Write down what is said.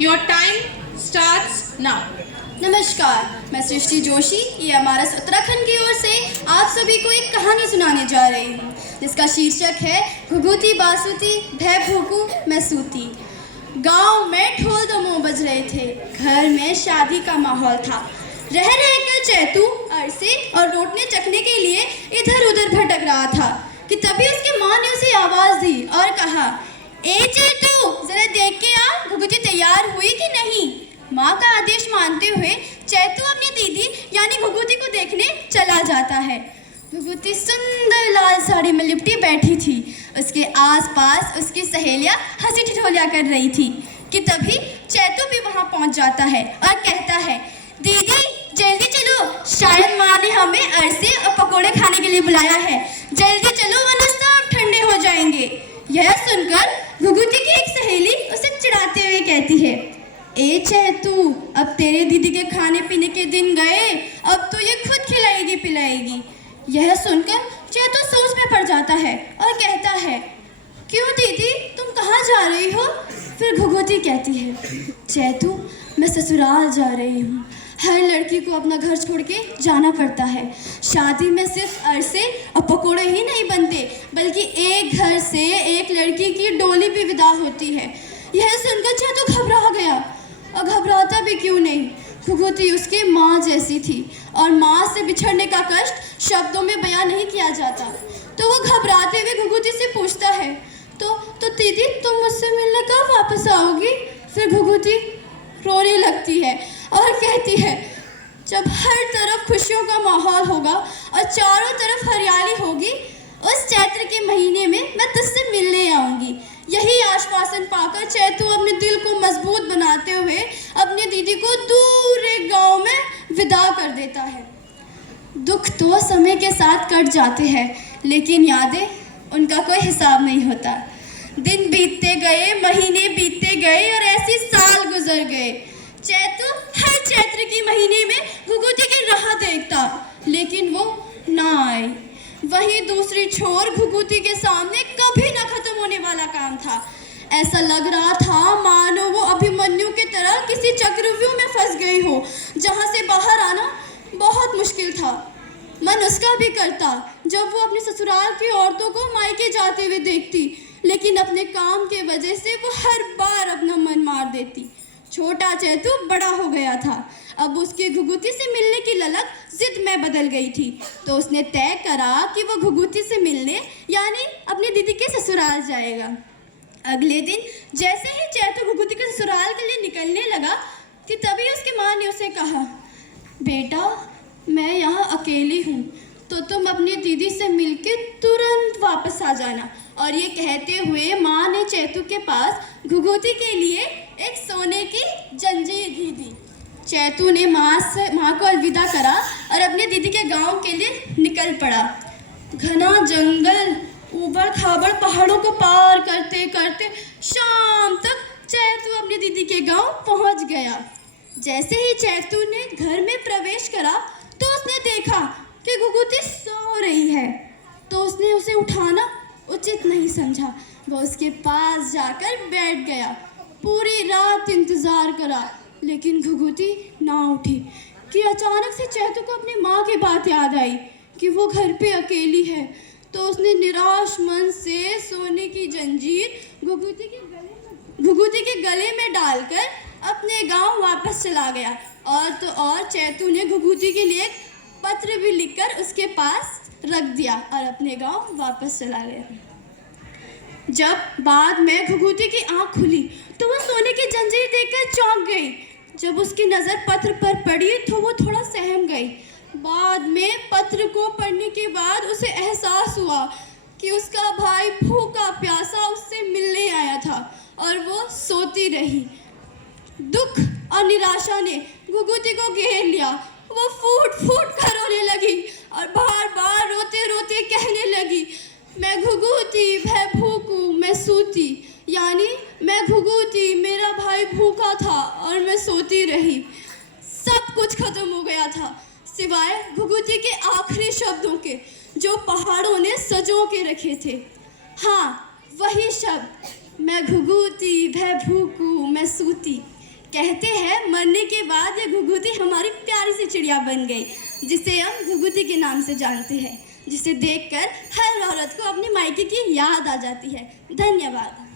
Your time starts now. नमस्कार, मैं सृष्टि Joshi EMRS Uttarakhand की ओर से आप सभी को एक कहानी सुनाने जा रही हूँ जिसका शीर्षक है घुघुती बासुती भय भूकू मैं सूती। गांव में ढोल दमोह बज रहे थे। घर में शादी का माहौल था। रह रहकर चैतू अरसे और रोटने चखने के लिए इधर उधर भटक रहा था कि तभी उसकी माँ ने उसे आवाज़ दी और कहा, ए चैतू, जरा देख के आ, घुघुती तैयार हुई कि नहीं। माँ का आदेश मानते हुए चैतू अपनी दीदी यानी घुघुती को देखने चला जाता है। घुघुती सुंदर लाल साड़ी में लिपटी बैठी थी। उसके आसपास उसकी सहेलियाँ हंसी ठिठोलियाँ कर रही थी कि तभी चैतू भी वहाँ पहुँच जाता है और कहता है, दीदी जल्दी चलो, शायद माँ ने हमें अरसे और पकोड़े खाने के लिए बुलाया है। जल्दी चलो वरना सब ठंडे हो जाएंगे। यह सुनकर घुघुती की एक सहेली उसे चिढ़ाते हुए कहती है, ए चैतू, अब तेरे दीदी के खाने पीने के दिन गए, अब तो ये खुद खिलाएगी पिलाएगी। यह सुनकर चैतू सोच में पड़ जाता है और कहता है, क्यों दीदी, तुम कहाँ जा रही हो। फिर घुघुती कहती है, चैतू, मैं ससुराल जा रही हूँ। हर लड़की को अपना घर छोड़ के जाना पड़ता है। शादी में सिर्फ अरसे और पकोड़े ही नहीं बनते, बल्कि एक घर से एक लड़की की डोली भी विदा होती है। यह सुनकर चैतू घबरा गया, और घबराता भी क्यों नहीं। घुघुती उसकी माँ जैसी थी और माँ से बिछड़ने का कष्ट शब्दों में बयां नहीं किया जाता। तो वो घबराते हुए घुघुती से पूछता है, तो दीदी तुम मुझसे मिलने कब वापस आओगी। फिर घुघुती रोने लगती है और कहती है, जब हर तरफ खुशियों का माहौल होगा और चारों तरफ हरियाली होगी, उस चैत्र के महीने में मैं तुझसे मिलने आऊँगी। यही आश्वासन पाकर चैतू अपने दिल को मजबूत बनाते हुए अपनी दीदी को दूर एक गांव में विदा कर देता है। दुख तो समय के साथ कट जाते हैं, लेकिन यादें, उनका कोई हिसाब नहीं होता। दिन बीतते गए, महीने बीतते गए और ऐसे साल गुजर गए। चैतू हर चैत्र के महीने में घुघुती की राह देखता, लेकिन वो ना आई। वहीं दूसरी छोर घुघुती के सामने कभी न खत्म होने वाला काम था। ऐसा लग रहा था मानो वो अभिमन्यु की तरह किसी चक्रव्यूह में फंस गई हो, जहां से बाहर आना बहुत मुश्किल था। मन उसका भी करता जब वो अपने ससुराल की औरतों को मायके जाते हुए देखती, लेकिन अपने काम के वजह से वो हर बार अपना मन मार देती। छोटा चैतू बड़ा हो गया था। अब उसकी घुघुती से मिलने की ललक जिद में बदल गई थी। तो उसने तय करा कि वो घुघुती से मिलने यानी अपनी दीदी के ससुराल जाएगा। अगले दिन जैसे ही चैतू घुघुती के ससुराल के लिए निकलने लगा कि तभी उसकी माँ ने उसे कहा, बेटा, मैं यहाँ अकेली हूँ, तो तुम अपनी दीदी से मिलके तुरंत वापस आ जाना। और ये कहते हुए माँ ने चैतू के पास घुघुती के लिए एक सोने की जंजीर भी दी। चैतू ने माँ को अलविदा करा और अपने दीदी के गांव के लिए निकल पड़ा। घना जंगल, ऊबड़ खाबड़ पहाड़ों को पार करते करते शाम तक चैतू अपनी दीदी के गांव पहुंच गया। जैसे ही चैतू ने घर में प्रवेश करा तो उसने देखा कि घुघुती सो रही है। तो उसने उसे उठाना उचित नहीं समझा। वो उसके पास जाकर बैठ गया। पूरी रात इंतजार करा, लेकिन घुघुती ना उठी। कि अचानक से चैतू को अपनी माँ की बात याद आई कि वो घर पे अकेली है। तो उसने निराश मन से सोने की जंजीर घुघुती के गले में डालकर अपने गांव वापस चला गया। और तो और चैतू ने घुघुती के लिए एक पत्र भी लिखकर उसके पास रख दिया और अपने गांव वापस चला गया। जब बाद में घुघुती की आंख खुली तो वह सोने की जंजीर देखकर चौंक गई। जब उसकी नज़र पत्र पर पड़ी तो वो थोड़ा सहम गई। बाद में पत्र को पढ़ने के बाद उसे एहसास हुआ कि उसका भाई भूखा प्यासा उससे मिलने आया था और वो सोती रही। दुख और निराशा ने घुघुती को घेर लिया। वो फूट फूट कर रोने लगी और बार बार रोते रोते कहने लगी, मैं घुघुती भय भूकू मैं सूती। यानी मैं घुघुती, मेरा भाई भूखा था और मैं सोती रही। सब कुछ खत्म हो गया था सिवाय घुघुती के आखिरी शब्दों के, जो पहाड़ों ने सजो के रखे थे। हाँ, वही शब्द, मैं घुघुती भय भूकू मैं सूती। कहते हैं मरने के बाद ये घुघुती हमारी प्यारी सी चिड़िया बन गई, जिसे हम घुघुती के नाम से जानते हैं, जिसे देखकर हर औरत को अपने मायके की याद आ जाती है। धन्यवाद।